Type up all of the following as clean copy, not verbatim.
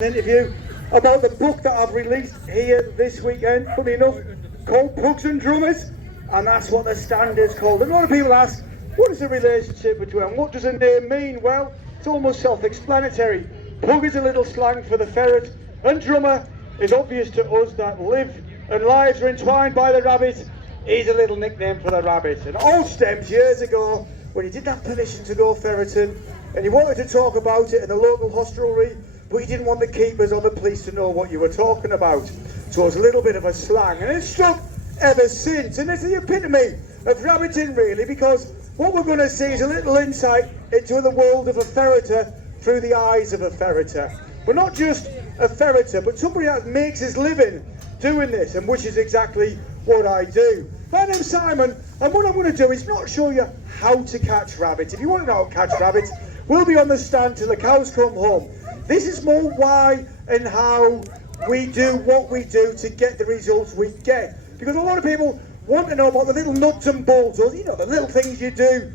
Interview about the book that I've released here this weekend, funny enough, called Pugs and Drummers, and that's what the stand is called. And a lot of people ask, what is the relationship between them? What does a name mean? Well, it's almost self-explanatory. Pug is a little slang for the ferret, and drummer is obvious to us that live and lives are entwined by the rabbit. He's a little nickname for the rabbit. And it all stems years ago when he didn't have permission to go ferreting, and he wanted to talk about it in the local hostelry, but he didn't want the keepers or the police to know what you were talking about. So it was a little bit of a slang, and it's stuck ever since. And it's the epitome of rabbiting, really, because what we're going to see is a little insight into the world of a ferreter through the eyes of a ferreter. But not just a ferreter, but somebody that makes his living doing this, and which is exactly what I do. My name's Simon, and what I'm going to do is not show you how to catch rabbits. If you want to know how to catch rabbits, we'll be on the stand till the cows come home. This is more why and how we do what we do to get the results we get. Because a lot of people want to know about the little nuts and bolts, or the little things you do,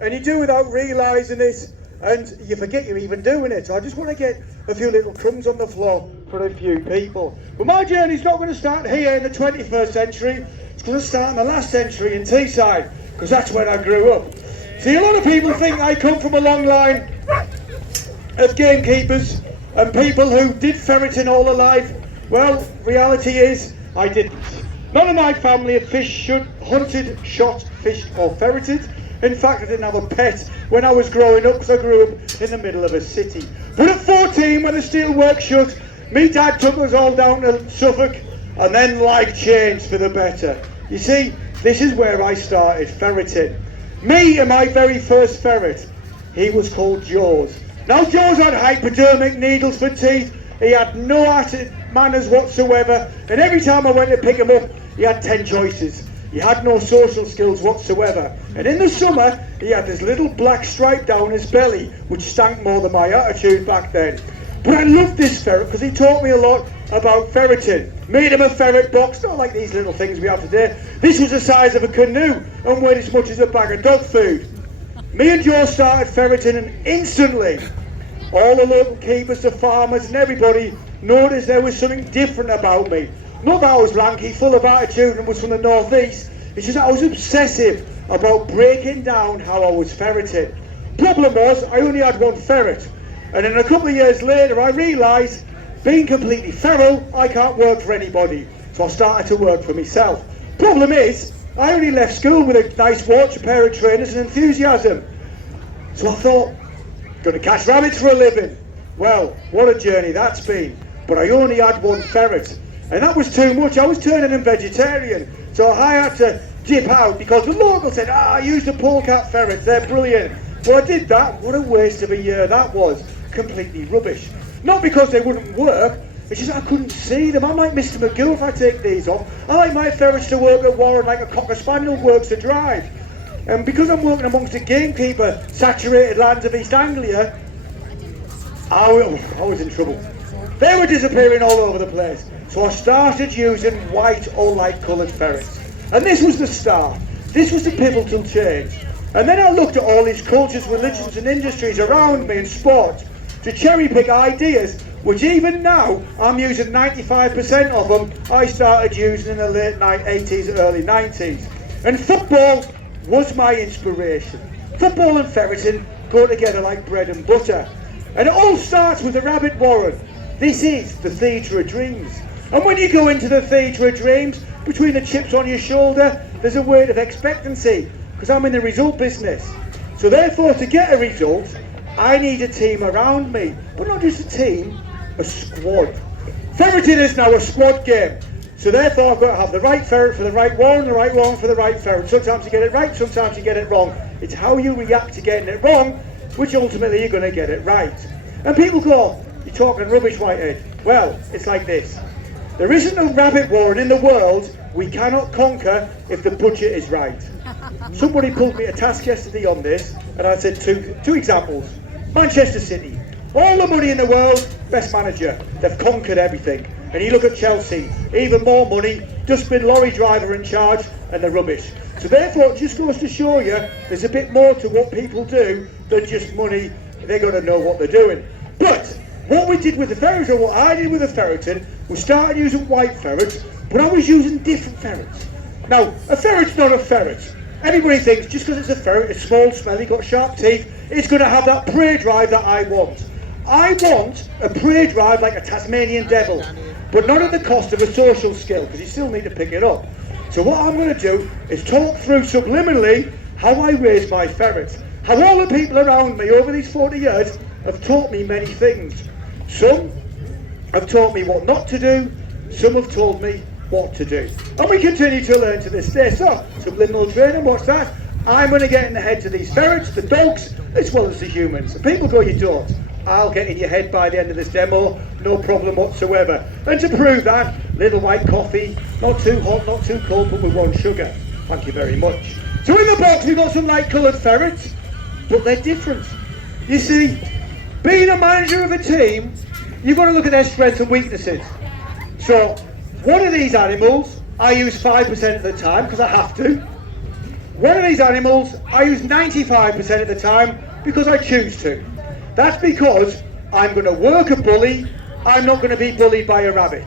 and you do without realising it, and you forget you're even doing it. So I just want to get a few little crumbs on the floor for a few people. But my journey's not going to start here in the 21st century. It's going to start in the last century in Teesside, because that's where I grew up. See, a lot of people think I come from a long line of gamekeepers and people who did ferreting all their life. Well, reality is I didn't. None of my family have hunted, shot, fished or ferreted. In fact, I didn't have a pet when I was growing up, because I grew up in the middle of a city. But at 14, when the steelworks shut, me dad took us all down to Suffolk, and then life changed for the better. You see, this is where I started ferreting. Me and my very first ferret, he was called Jaws. Now Jaws had hypodermic needles for teeth, he had no manners whatsoever, and every time I went to pick him up, he had 10 choices. He had no social skills whatsoever, and in the summer, he had this little black stripe down his belly, which stank more than my attitude back then. But I loved this ferret because he taught me a lot about ferreting. Made him a ferret box, not like these little things we have today. This was the size of a canoe and weighed as much as a bag of dog food. Me and Joe started ferreting, and instantly all the local keepers, the farmers and everybody noticed there was something different about me. Not that I was lanky, full of attitude and was from the northeast, it's just that I was obsessive about breaking down how I was ferreting. Problem was, I only had one ferret, and then a couple of years later I realised, being completely feral, I can't work for anybody, so I started to work for myself. Problem is, I only left school with a nice watch, a pair of trainers and enthusiasm. So I thought, going to catch rabbits for a living. Well, what a journey that's been. But I only had one ferret, and that was too much. I was turning him vegetarian, so I had to dip out because the local said, I used the polecat ferrets, they're brilliant. Well, I did that. What a waste of a year that was. Completely rubbish. Not because they wouldn't work, it's just I couldn't see them. I'm like Mr. Magoo if I take these off. I like my ferrets to work at Warren like a cocker spaniel works to drive. And because I'm working amongst the gamekeeper saturated lands of East Anglia, I was in trouble. They were disappearing all over the place. So I started using white or light coloured ferrets. And this was the start. This was the pivotal change. And then I looked at all these cultures, religions and industries around me and sport to cherry pick ideas, which even now I'm using 95% of them I started using in the late 80s, early 90s. And football was my inspiration. Football and ferreting go together like bread and butter. And it all starts with the rabbit warren. This is the theatre of dreams. And when you go into the theatre of dreams, between the chips on your shoulder, there's a word of expectancy, because I'm in the result business. So therefore, to get a result, I need a team around me, but not just a team, a squad. Ferreting is now a squad game. So therefore I've got to have the right ferret for the right warren, the right warren for the right ferret. Sometimes you get it right, sometimes you get it wrong. It's how you react to getting it wrong, which ultimately you're going to get it right. And people go, you're talking rubbish, Whitehead. Well, it's like this. There isn't a rabbit warren in the world we cannot conquer if the budget is right. Somebody pulled me a task yesterday on this, and I said two examples. Manchester City, all the money in the world, best manager, they've conquered everything. And you look at Chelsea, even more money, dustbin lorry driver in charge, and they're rubbish. So therefore it just goes to show you there's a bit more to what people do than just money. They've got to know what they're doing. But what we did with the ferrets, or what I did with the ferreting, was started using white ferrets, but I was using different ferrets. Now, a ferret's not a ferret. Everybody thinks just because it's a ferret, it's small, smelly, got sharp teeth, it's going to have that prey drive that I want. I want a prey drive like a Tasmanian devil, but not at the cost of a social skill, because you still need to pick it up. So what I'm going to do is talk through subliminally how I raise my ferrets, how all the people around me over these 40 years have taught me many things. Some have taught me what not to do, some have told me what to do. And we continue to learn to this day. So, subliminal training, what's that? I'm going to get in the heads of these ferrets, the dogs, as well as the humans. And people go, you don't. I'll get in your head by the end of this demo, no problem whatsoever. And to prove that, little white coffee, not too hot, not too cold, but with 1 sugar. Thank you very much. So in the box we've got some light coloured ferrets, but they're different. You see, being a manager of a team, you've got to look at their strengths and weaknesses. So, one of these animals, I use 5% of the time, because I have to. One of these animals, I use 95% of the time, because I choose to. That's because I'm going to work a bully, I'm not going to be bullied by a rabbit.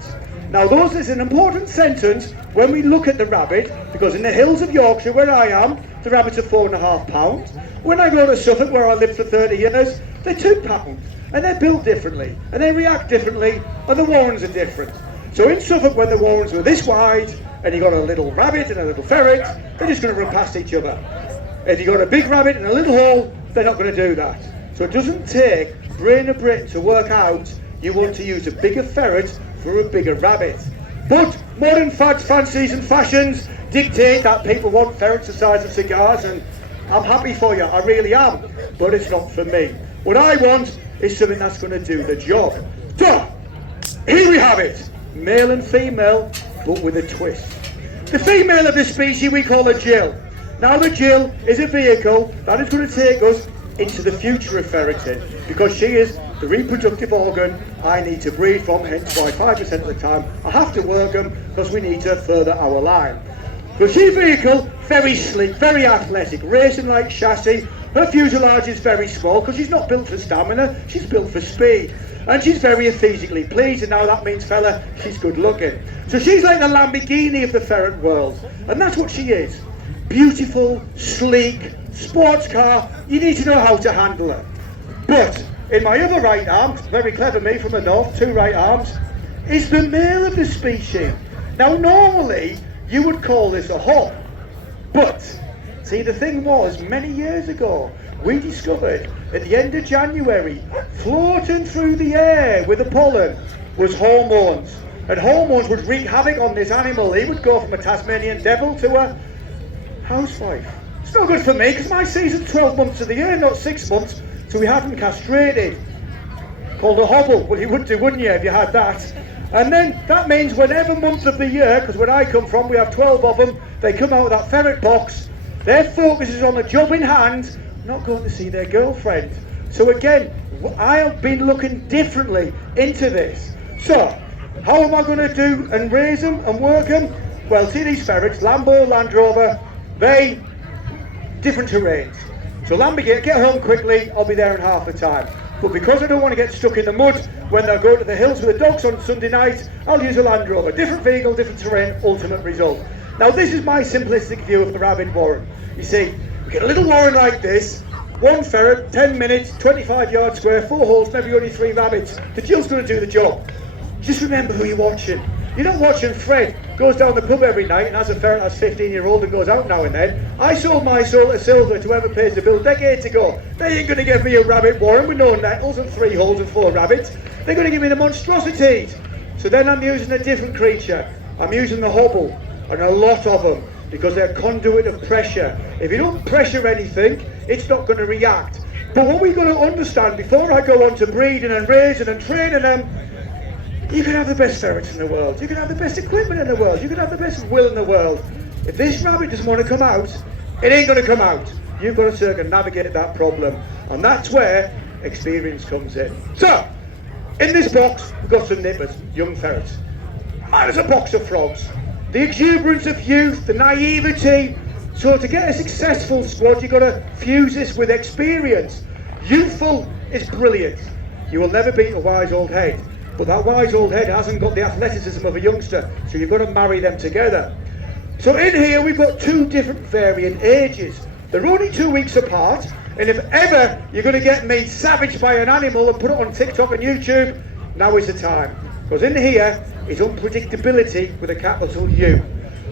Now this is an important sentence when we look at the rabbit, because in the hills of Yorkshire where I am, the rabbits are 4.5 pounds. When I go to Suffolk where I lived for 30 years, they're 2 pounds. And they're built differently, and they react differently, and the warrens are different. So in Suffolk when the warrens were this wide, and you got a little rabbit and a little ferret, they're just going to run past each other. If you got a big rabbit in a little hole, they're not going to do that. So it doesn't take brain of Britain to work out you want to use a bigger ferret for a bigger rabbit. But modern fads, fancies and fashions dictate that people want ferrets the size of cigars, and I'm happy for you, I really am, but it's not for me. What I want is something that's going to do the job. So, here we have it, male and female, but with a twist. The female of this species we call a Jill. Now the Jill is a vehicle that is going to take us into the future of ferreting, because she is the reproductive organ I need to breed from, hence why 5% of the time I have to work them, because we need to further our line. So she's a vehicle, very sleek, very athletic, racing-like chassis. Her fuselage is very small, because she's not built for stamina, she's built for speed. And she's very aesthetically pleased, and now that means, fella, she's good looking. So she's like the Lamborghini of the ferret world, and that's what she is. Beautiful, sleek, sports car, you need to know how to handle her. But in my other right arm, very clever me from the north, 2 right arms, is the male of the species. Now normally you would call this a hop, but see, the thing was, many years ago we discovered at the end of January, floating through the air with the pollen was hormones, and hormones would wreak havoc on this animal. He would go from a Tasmanian devil to a housewife. It's not good for me, because my season's 12 months of the year, not 6 months, so we had him castrated. Called a hobble. Well, you would do, wouldn't you, if you had that? And then that means whenever month of the year, because where I come from we have 12 of them, they come out of that ferret box, their focus is on the job in hand, not going to see their girlfriend. So again, I have been looking differently into this. So, how am I going to do and raise them and work them? Well, see these ferrets, Lambo, Land Rover, they different terrains. So Lamborghini, get home quickly, I'll be there in half the time. But because I don't want to get stuck in the mud when they go to the hills with the dogs on Sunday night, I'll use a Land Rover. Different vehicle, different terrain, ultimate result. Now this is my simplistic view of the rabbit warren. You see, we get a little warren like this, 1 ferret, 10 minutes, 25 yards square, 4 holes, maybe only 3 rabbits. The Jill's going to do the job. Just remember who you're watching. You're not watching Fred goes down the pub every night and has a ferret that's 15-year-old and goes out now and then. I sold my soul to silver to whoever pays the bill decades ago. They ain't going to give me a rabbit warren with no nettles and 3 holes and 4 rabbits. They're going to give me the monstrosities. So then I'm using a different creature. I'm using the hobble, and a lot of them, because they're conduit of pressure. If you don't pressure anything, it's not going to react. But what we've got to understand before I go on to breeding and raising and training them, you can have the best ferrets in the world, you can have the best equipment in the world, you can have the best will in the world. If this rabbit doesn't want to come out, it ain't going to come out. You've got to circumnavigate that problem, and that's where experience comes in. So, in this box, we've got some nippers, young ferrets. Minus a box of frogs. The exuberance of youth, the naivety. So to get a successful squad, you've got to fuse this with experience. Youthful is brilliant. You will never beat a wise old head. But that wise old head hasn't got the athleticism of a youngster, so you've got to marry them together. So in here we've got two different varying ages. They're only 2 weeks apart, and if ever you're going to get me savaged by an animal and put it on TikTok and YouTube, now is the time. Because in here is unpredictability with a capital U.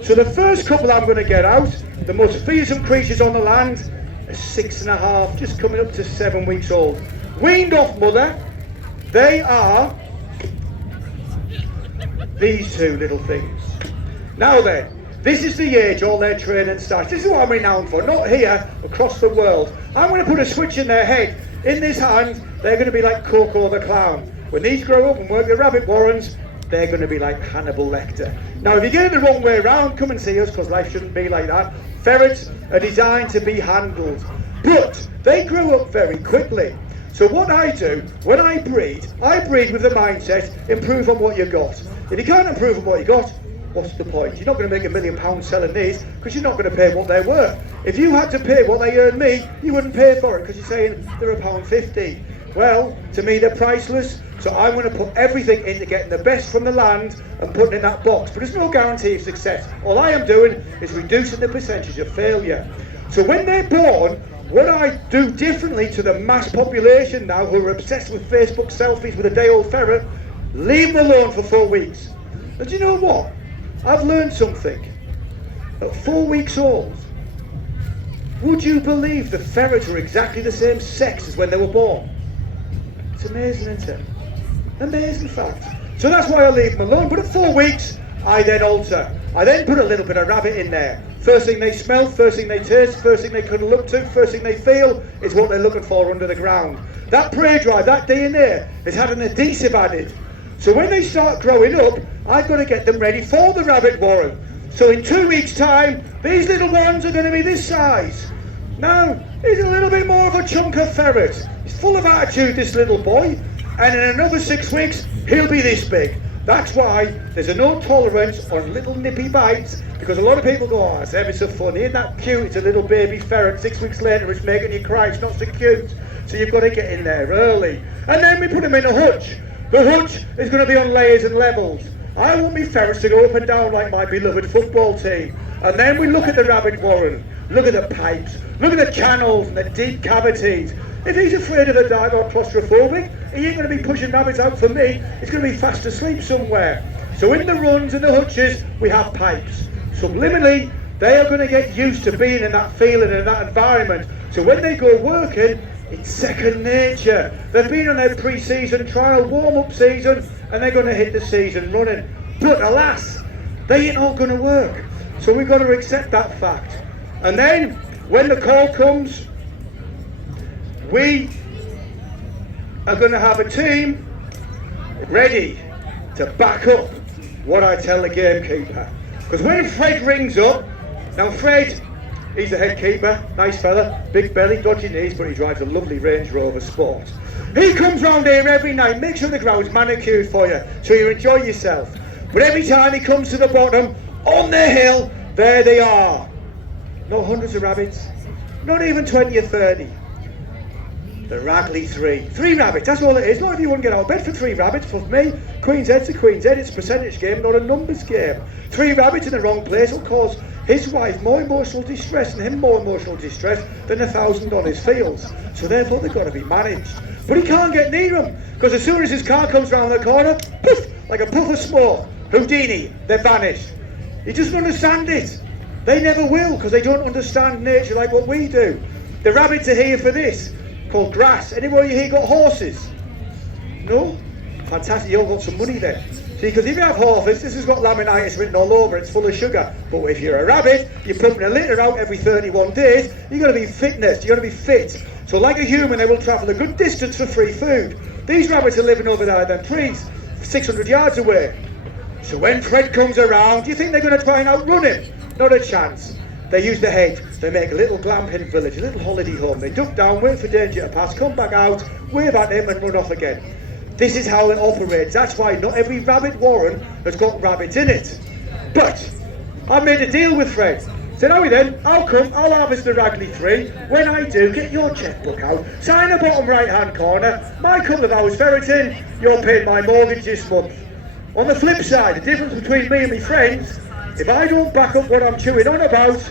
So the first couple I'm going to get out, the most fearsome creatures on the land, are 6.5, just coming up to 7 weeks old. Weaned off mother, they are these two little things. Now then, this is the age all their training starts. This is what I'm renowned for, not here, across the world. I'm going to put a switch in their head. In this hand, they're going to be like Coco the Clown. When these grow up and work the rabbit warrens, they're going to be like Hannibal Lecter. Now, if you get it the wrong way around, come and see us, because life shouldn't be like that. Ferrets are designed to be handled, but they grow up very quickly. So what I do, when I breed with the mindset, improve on what you got. If you can't improve on what you got, what's the point? You're not going to make £1 million selling these, because you're not going to pay what they're worth. If you had to pay what they earn me, you wouldn't pay for it, because you're saying they're £1.50. Well, to me they're priceless, so I'm going to put everything into getting the best from the land and putting it in that box. But there's no guarantee of success. All I am doing is reducing the percentage of failure. So when they're born, what I do differently to the mass population now who are obsessed with Facebook selfies with a day-old ferret, leave them alone for 4 weeks. But you know what? I've learned something. At 4 weeks old, would you believe the ferrets are exactly the same sex as when they were born? It's amazing, isn't it? Amazing fact. So that's why I leave them alone. But at 4 weeks, I then alter. I then put a little bit of rabbit in there. First thing they smell, first thing they taste, first thing they cuddle up to, first thing they feel is what they're looking for under the ground. That prey drive, that DNA, has had an adhesive added. So when they start growing up, I've got to get them ready for the rabbit warren. So in 2 weeks' time, these little ones are going to be this size. Now, he's a little bit more of a chunk of ferret. He's full of attitude, this little boy. And in another 6 weeks, he'll be this big. That's why there's a no tolerance on little nippy bites, because a lot of people go, oh, it's ever so funny, isn't that cute? It's a little baby ferret. 6 weeks later, it's making you cry. It's not so cute. So you've got to get in there early. And then we put him in a hutch. The hutch is going to be on layers and levels. I want me ferrets to go up and down like my beloved football team. And then we look at the rabbit warren. Look at the pipes. Look at the channels and the deep cavities. If he's afraid of the dark or claustrophobic, he ain't going to be pushing rabbits out for me. He's going to be fast asleep somewhere. So in the runs and the hutches, we have pipes. Subliminally, they are going to get used to being in that feeling and that environment. So when they go working, it's second nature. They've been on their pre-season trial, warm-up season, and they're going to hit the season running. But alas, they ain't all going to work. So we've got to accept that fact. And then, when the call comes, we are going to have a team ready to back up what I tell the gamekeeper. Because when Fred rings up, now Fred, he's the head keeper, nice fella, big belly, dodgy knees, but he drives a lovely Range Rover Sport. He comes round here every night, makes sure the ground's manicured for you, so you enjoy yourself. But every time he comes to the bottom, on the hill, there they are. No hundreds of rabbits, not even 20 or 30. The raggly three. 3 rabbits, that's all it is. Not if you wouldn't get out of bed for 3 rabbits. For me, Queen's Head's a Queen's Head. It's a percentage game, not a numbers game. 3 rabbits in the wrong place will cause his wife more emotional distress and him more emotional distress than 1,000 on his fields. So therefore they've got to be managed. But he can't get near them, because as soon as his car comes round the corner, poof, like a puff of smoke, Houdini, they're vanished. He doesn't understand it. They never will, because they don't understand nature like what we do. The rabbits are here for this, called grass. Anybody here got horses? No? Fantastic, you all got some money then. See, because if you have horses, this has got laminitis written all over it, it's full of sugar. But if you're a rabbit, you're pumping a litre out every 31 days, you're going to be fitness, you're going to be fit. So like a human, they will travel a good distance for free food. These rabbits are living over there in them trees, 600 yards away. So when Fred comes around, do you think they're going to try and outrun him? Not a chance. They use the head. They make a little glamping village, a little holiday home. They duck down, wait for danger to pass, come back out, wave at him and run off again. This is how it operates. That's why not every rabbit warren has got rabbits in it. But I made a deal with Fred. So now then, I'll harvest the Ragley 3. When I do, get your chequebook out. Sign the bottom right hand corner. My couple of hours ferreting, you're paying my mortgage this month. On the flip side, the difference between me and my friends, if I don't back up what I'm chewing on about,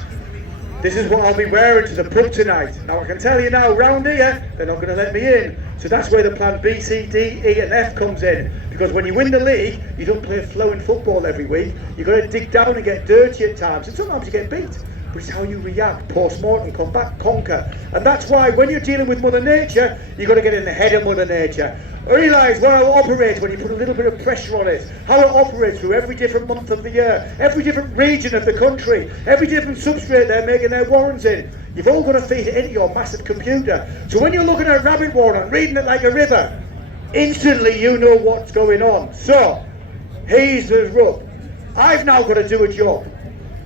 this is what I'll be wearing to the pub tonight. Now I can tell you now, round here, they're not going to let me in. So that's where the plan B, C, D, E and F comes in. Because when you win the league, you don't play flowing football every week. You've got to dig down and get dirty at times. And sometimes you get beat. But it's how you react, post-mortem, come back, conquer. And that's why when you're dealing with Mother Nature, you've got to get in the head of Mother Nature. Realise how it operates when you put a little bit of pressure on it, how it operates through every different month of the year, every different region of the country, every different substrate they're making their warrens in. You've all got to feed it into your massive computer. So when you're looking at rabbit warren and reading it like a river, instantly you know what's going on. So, here's the rub. I've now got to do a job.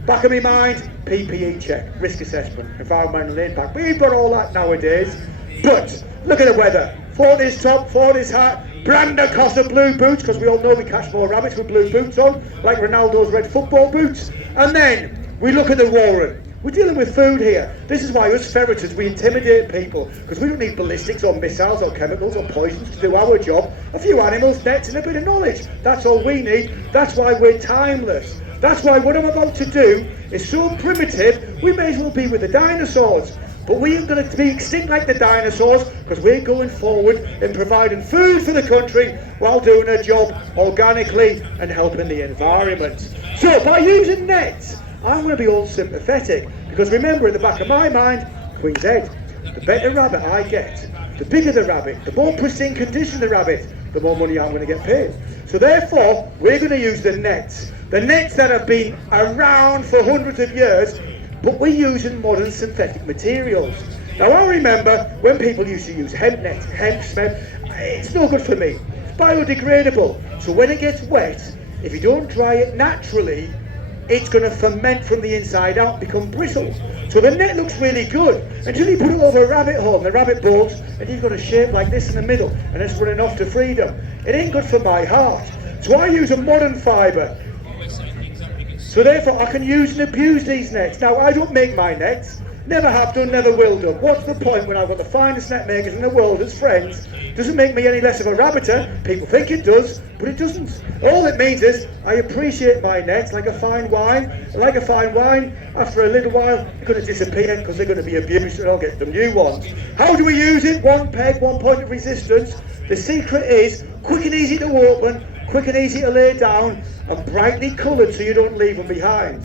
Back of my mind, PPE check, risk assessment, environmental impact. We've got all that nowadays. But, look at the weather. 40s top, 40s hat, brand a cost of blue boots, because we all know we catch more rabbits with blue boots on, like Ronaldo's red football boots. And then, we look at the warren. We're dealing with food here. This is why us ferreters, we intimidate people, because we don't need ballistics or missiles or chemicals or poisons to do our job. A few animals, nets and a bit of knowledge. That's all we need. That's why we're timeless. That's why what I'm about to do is so primitive, we may as well be with the dinosaurs. But we are going to be extinct like the dinosaurs, because we're going forward in providing food for the country while doing a job organically and helping the environment. So by using nets, I'm going to be all sympathetic, because remember, at the back of my mind, Queen's Head, the better rabbit I get, the bigger the rabbit, the more pristine condition the rabbit, the more money I'm going to get paid. So therefore, we're going to use the nets that have been around for hundreds of years, but we're using modern synthetic materials. Now I remember when people used to use hemp nets, hemp smell, it's no good for me. It's biodegradable. So when it gets wet, if you don't dry it naturally, it's going to ferment from the inside out and become brittle. So the net looks really good until you put it over a rabbit hole and the rabbit bolts, and you've got a shape like this in the middle and it's running off to freedom. It ain't good for my heart. So I use a modern fibre. So therefore I can use and abuse these nets. Now I don't make my nets, never have done, never will do. What's the point when I've got the finest net makers in the world as friends? Doesn't make me any less of a rabbiter. People think it does, but it doesn't. All it means is I appreciate my nets like a fine wine. And like a fine wine, after a little while, they're going to disappear because they're going to be abused and I'll get them new ones. How do we use it? One peg, one point of resistance. The secret is quick and easy to open, quick and easy to lay down, and brightly coloured so you don't leave them behind.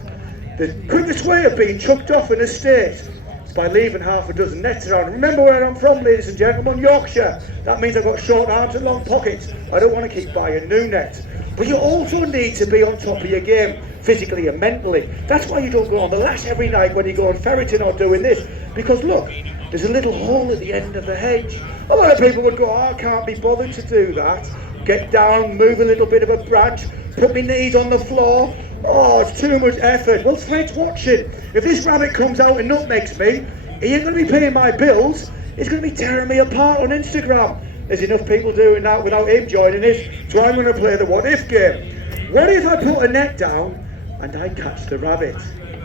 The quickest way of being chucked off in a state is by leaving half a dozen nets around. Remember where I'm from, ladies and gentlemen, Yorkshire. That means I've got short arms and long pockets. I don't want to keep buying new nets. But you also need to be on top of your game, physically and mentally. That's why you don't go on the lash every night when you go on ferreting or doing this. Because look, there's a little hole at the end of the hedge. A lot of people would go, oh, I can't be bothered to do that. Get down, move a little bit of a branch, put my knees on the floor. Oh, it's too much effort. Well, Fred's watching. If this rabbit comes out and nutmegs me, he ain't going to be paying my bills. He's going to be tearing me apart on Instagram. There's enough people doing that without him joining us, so I'm going to play the what-if game. What if I put a net down and I catch the rabbit?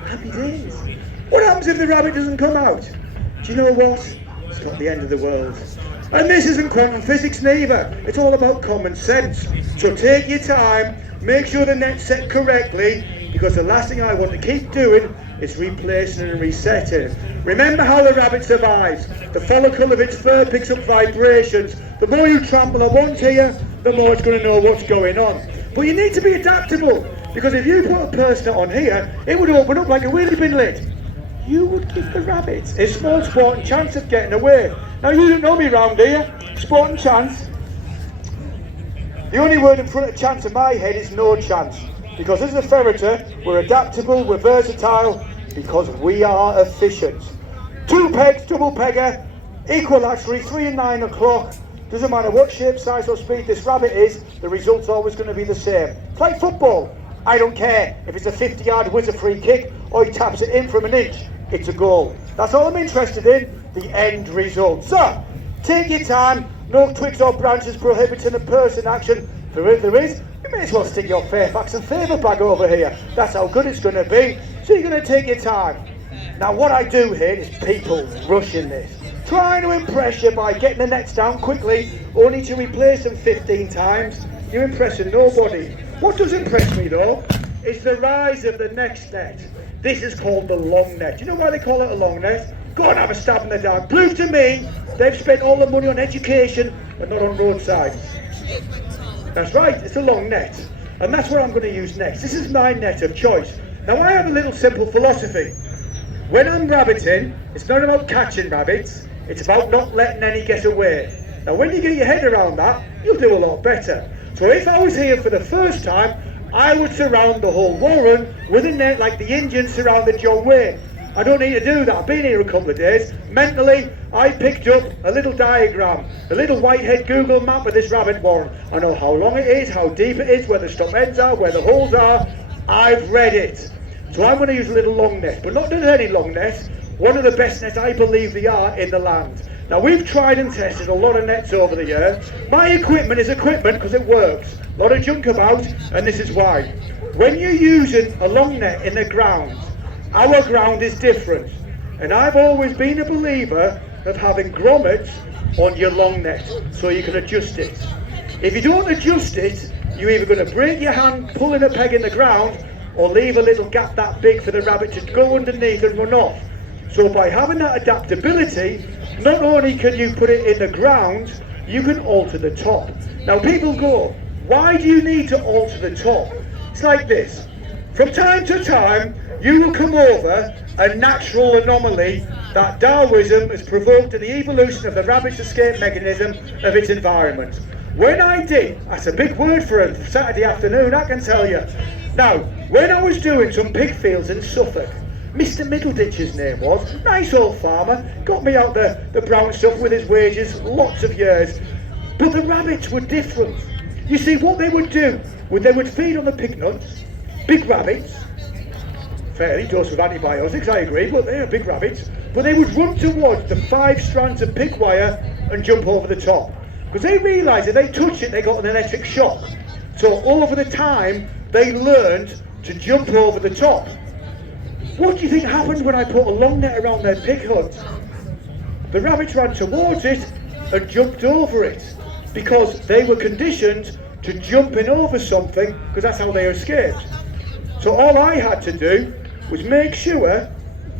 Happy days. What happens if the rabbit doesn't come out? Do you know what? It's not the end of the world. And this isn't quantum physics neither. It's all about common sense. So take your time, make sure the net's set correctly, because the last thing I want to keep doing is replacing and resetting. Remember how the rabbit survives. The follicle of its fur picks up vibrations. The more you trample on one here, the more it's going to know what's going on. But you need to be adaptable, because if you put a purse net on here, it would open up like a wheelie bin lid. You would give the rabbits a small sporting chance of getting away. Now you don't know me round here. Sporting chance. The only word in front of chance in my head is no chance. Because as a ferreter, we're adaptable, we're versatile, because we are efficient. 2 pegs, double pegger, equilaterally, 3 and 9 o'clock. Doesn't matter what shape, size or speed this rabbit is, the result's always going to be the same. It's like football. I don't care if it's a 50-yard whizzer free kick or he taps it in from an inch. It's a goal. That's all I'm interested in, the end result. So, take your time. No twigs or branches prohibiting a person action. If there is, you may as well stick your Fairfax and Favour bag over here. That's how good it's going to be. So So you're going to take your time. Now what I do here is people rushing this, trying to impress you by getting the nets down quickly, only to replace them 15 times. You're impressing nobody. What does impress me though, is the rise of the next net. This is called the long net. Do you know why they call it a long net? Go and have a stab in the dark. Prove to me they've spent all the money on education but not on roadsides. That's right, it's a long net. And that's what I'm going to use next. This is my net of choice. Now I have a little simple philosophy. When I'm rabbiting, it's not about catching rabbits, it's about not letting any get away. Now when you get your head around that, you'll do a lot better. So if I was here for the first time, I would surround the whole warren with a net like the Indians surrounded John Wayne. I don't need to do that. I've been here a couple of days. Mentally, I picked up a little diagram, a little whitehead Google map of this rabbit warren. I know how long it is, how deep it is, where the stop ends are, where the holes are. I've read it. So I'm going to use a little long net, but not just any long net. One of the best nets I believe they are in the land. Now we've tried and tested a lot of nets over the years. My equipment is equipment because it works. A lot of junk about, and this is why. When you're using a long net in the ground, our ground is different. And I've always been a believer of having grommets on your long net so you can adjust it. If you don't adjust it, you're either going to break your hand pulling a peg in the ground or leave a little gap that big for the rabbit to go underneath and run off. So by having that adaptability, not only can you put it in the ground, you can alter the top. Now people go, why do you need to alter the top? It's like this. From time to time, you will come over a natural anomaly that Darwinism has provoked in the evolution of the rabbit's escape mechanism of its environment. When I did, that's a big word for a Saturday afternoon, I can tell you. Now, when I was doing some pig fields in Suffolk, Mr. Middleditch's name was, nice old farmer, got me out the brown stuff with his wages, lots of years. But the rabbits were different. You see, what they would do, they would feed on the pig nuts, big rabbits, fairly dose of antibiotics, I agree, but they are big rabbits, but they would run towards the 5 strands of pig wire and jump over the top. Because they realised if they touched it, they got an electric shock. So over the time, they learned to jump over the top. What do you think happened when I put a long net around their pig hut? The rabbits ran towards it and jumped over it because they were conditioned to jumping over something because that's how they escaped. So all I had to do was make sure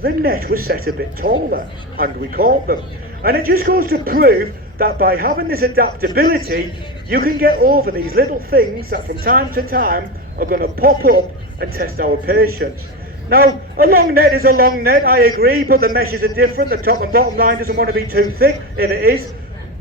the net was set a bit taller and we caught them. And it just goes to prove that by having this adaptability, you can get over these little things that from time to time are going to pop up and test our patience. Now, a long net is a long net, I agree, but the meshes are different. The top and bottom line doesn't want to be too thick. If it is,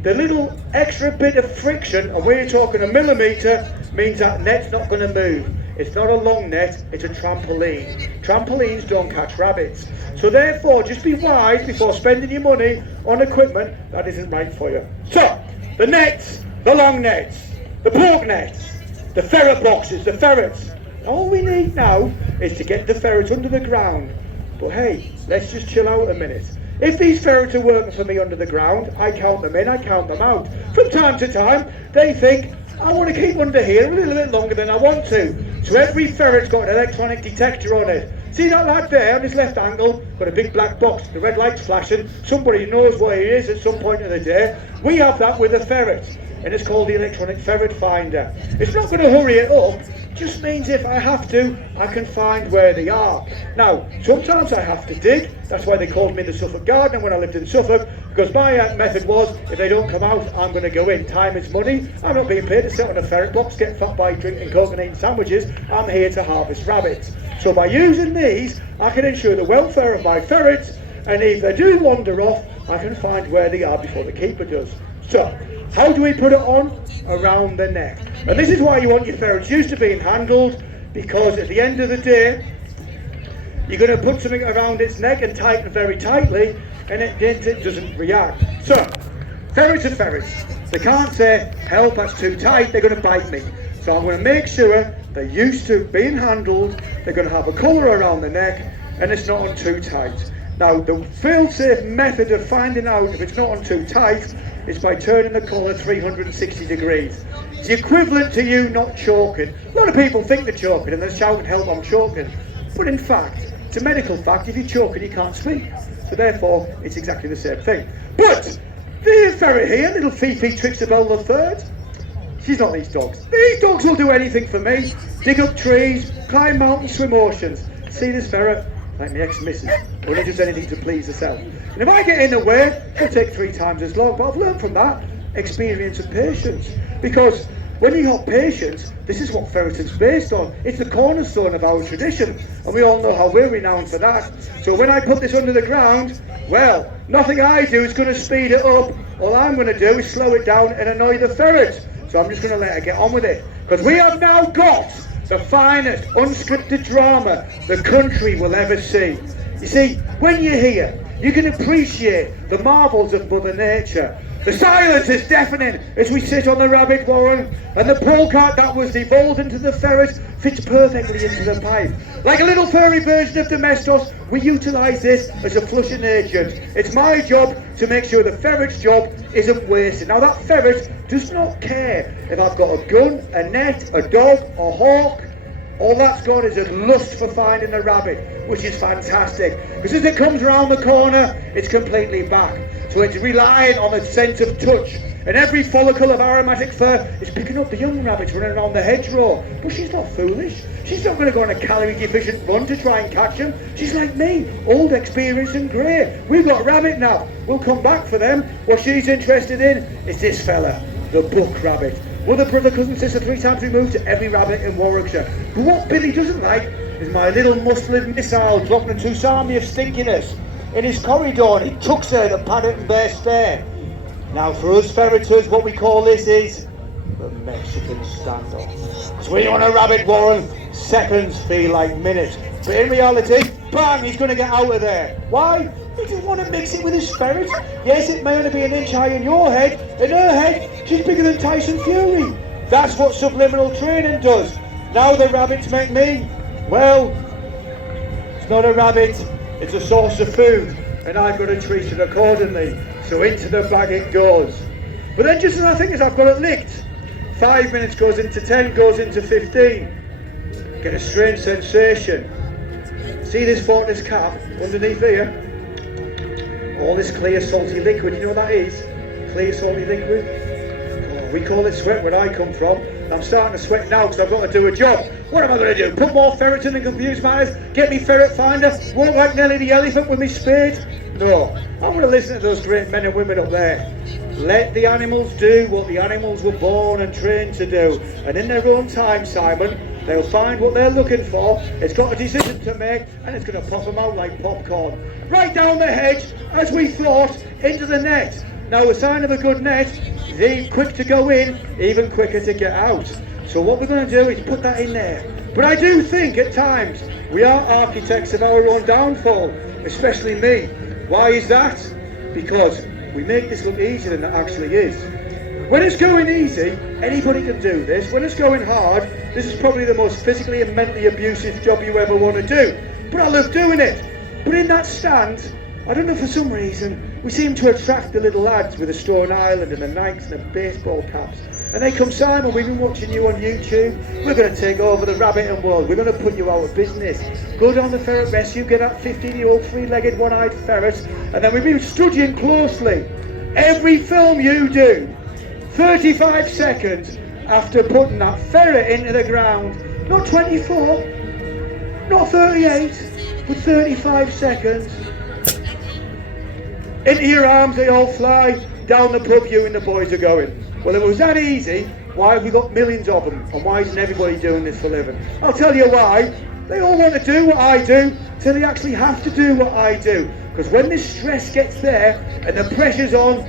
the little extra bit of friction, and we're talking a millimetre, means that net's not going to move. It's not a long net, it's a trampoline. Trampolines don't catch rabbits. So therefore, just be wise before spending your money on equipment that isn't right for you. So, the nets, the long nets, the pork nets, the ferret boxes, the ferrets. All we need now is to get the ferrets under the ground. But hey, let's just chill out a minute. If these ferrets are working for me under the ground, I count them in, I count them out. From time to time, they think, I want to keep under here a little bit longer than I want to. So every ferret's got an electronic detector on it. See that lad there on his left angle? Got a big black box, the red light's flashing. Somebody knows where he is at some point of the day. We have that with a ferret, and it's called the electronic ferret finder. It's not going to hurry it up, just means if I have to, I can find where they are. Now, sometimes I have to dig. That's why they called me the Suffolk Gardener when I lived in Suffolk, because my method was, if they don't come out, I'm going to go in. Time is money. I'm not being paid to sit on a ferret box, get fat by drinking Coke and eating sandwiches. I'm here to harvest rabbits. So by using these, I can ensure the welfare of my ferrets, and if they do wander off, I can find where they are before the keeper does. So, how do we put it on? Around the neck. And this is why you want your ferrets used to being handled, because at the end of the day, you're going to put something around its neck and tighten very tightly, and it doesn't react. So, ferrets are ferrets. They can't say, help, that's too tight, they're going to bite me. So I'm going to make sure they're used to being handled, they're going to have a collar around the neck, and it's not on too tight. Now, the fail-safe method of finding out if it's not on too tight is by turning the collar 360 degrees. It's equivalent to you not choking. A lot of people think they're choking and they're shouting, help, I'm choking. But in fact, It's a medical fact, if you choke and you can't speak. So therefore, it's exactly the same thing. But, the ferret here, little Fifi Trixabelle the Third, she's not these dogs. These dogs will do anything for me. Dig up trees, climb mountains, swim oceans. See this ferret? Like my ex-missus. Only does anything to please herself. And if I get in the way, it'll take 3 times as long. But I've learned from that experience and patience. Because when you got patience, this is what ferreting's based on. It's the cornerstone of our tradition. And we all know how we're renowned for that. So when I put this under the ground, well, nothing I do is going to speed it up. All I'm going to do is slow it down and annoy the ferret. So I'm just going to let her get on with it. Because we have now got the finest unscripted drama the country will ever see. You see, when you're here, you can appreciate the marvels of Mother Nature. The silence is deafening as we sit on the rabbit warren, and the polecat that was evolved into the ferret fits perfectly into the pipe. Like a little furry version of Domestos, we utilise this as a flushing agent. It's my job to make sure the ferret's job isn't wasted. Now that ferret does not care if I've got a gun, a net, a dog, a hawk. All that's got is a lust for finding a rabbit, which is fantastic. Because as it comes around the corner, it's completely back. So it's relying on a sense of touch. And every follicle of aromatic fur is picking up the young rabbits running around the hedgerow. But she's not foolish. She's not going to go on a calorie-deficient run to try and catch them. She's like me, old, experienced and grey. We've got rabbit now. We'll come back for them. What she's interested in is this fella, the buck rabbit. Mother, brother, cousin, sister, 3 times removed to every rabbit in Warwickshire. But what Billy doesn't like is my little muscling missile dropping a tsunami of stinkiness in his corridor, and he tucks her the Paddington Bear stare. Now for us ferreters, what we call this is the Mexican standoff. So when you're on a rabbit warren, seconds feel like minutes. But in reality, bang, he's going to get out of there. Why? He doesn't want to mix it with his ferret. Yes, it may only be an inch high in your head. In her head, she's bigger than Tyson Fury. That's what subliminal training does. Now the rabbits make me, well, it's not a rabbit, it's a source of food. And I've got to treat it accordingly. So into the bag it goes. But then just as I think as I've got it licked, 5 minutes goes into 10, goes into 15. Get a strange sensation. See this fortress cap underneath here? All this clear salty liquid, you know what that is? Clear salty liquid? Oh, we call it sweat where I come from. I'm starting to sweat now because I've got to do a job. What am I going to do? Put more ferreting and confuse matters? Get me ferret finder? Walk like Nelly the elephant with me spade? No. I'm going to listen to those great men and women up there. Let the animals do what the animals were born and trained to do. And in their own time, Simon, they'll find what they're looking for. It's got a decision to make, and it's going to pop them out like popcorn. Right down the hedge, as we thought, into the net. Now, a sign of a good net is quick to go in, even quicker to get out. So what we're going to do is put that in there. But I do think at times we are architects of our own downfall, especially me. Why is that? Because we make this look easier than it actually is. When it's going easy, anybody can do this. When it's going hard, this is probably the most physically and mentally abusive job you ever want to do. But I love doing it. But in that stand, I don't know, for some reason, we seem to attract the little lads with the Stone Island and the Nikes and the baseball caps. And they come, Simon, we've been watching you on YouTube. We're going to take over the rabbiting world. We're going to put you out of business. Go down the ferret rescue, get that 15-year-old three-legged one-eyed ferret, and then we've been studying closely every film you do. 35 seconds after putting that ferret into the ground. Not 24, not 38, but 35 seconds. Into your arms they all fly, down the pub you and the boys are going. Well, if it was that easy, why have we got millions of them? And why isn't everybody doing this for a living? I'll tell you why. They all want to do what I do, till they actually have to do what I do. Because when this stress gets there, and the pressure's on,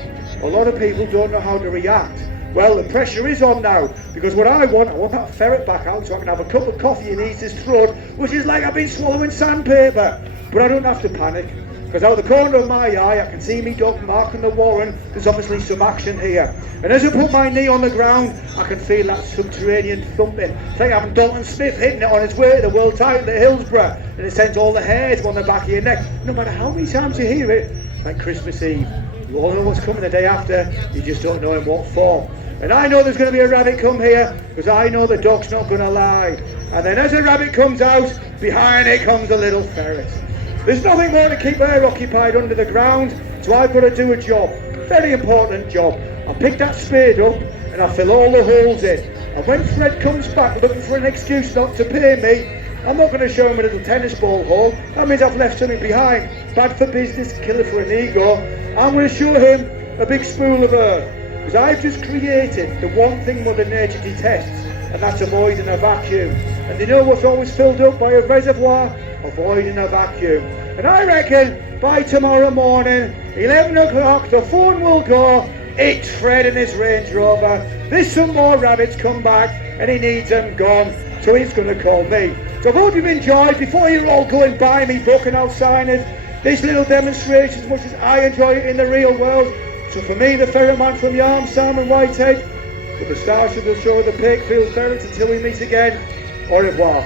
a lot of people don't know how to react. Well, the pressure is on now, because what I want that ferret back out so I can have a cup of coffee and ease his throat, which is like I've been swallowing sandpaper. But I don't have to panic, because out the corner of my eye I can see me dog Mark and the Warren. There's obviously some action here. And as I put my knee on the ground, I can feel that subterranean thumping. It's like having Dalton Smith hitting it on his way to the world title at Hillsborough, and it sends all the hairs on the back of your neck. No matter how many times you hear it, like Christmas Eve. You all know what's coming the day after, you just don't know in what form. And I know there's going to be a rabbit come here, because I know the dog's not going to lie. And then as the rabbit comes out, behind it comes a little ferret. There's nothing more to keep her occupied under the ground, so I've got to do a job, very important job. I pick that spade up and I fill all the holes in. And when Fred comes back looking for an excuse not to pay me, I'm not going to show him a little tennis ball hole. That means I've left something behind. Bad for business, killer for an ego. I'm going to show him a big spool of earth. Because I've just created the one thing Mother Nature detests, and that's avoiding a vacuum. And you know what's always filled up by a reservoir? Avoiding a vacuum. And I reckon by tomorrow morning, 11 o'clock, the phone will go, it's Fred and his Range Rover. There's some more rabbits come back and he needs them gone, so he's going to call me. So I hope you've enjoyed, before you all go and buy me book and I'll sign it, this little demonstration as much as I enjoy it in the real world. So for me, the ferret man from Yarm, Salmon Whitehead, with the Starship will show the Pakefield Ferrets, until we meet again, au revoir.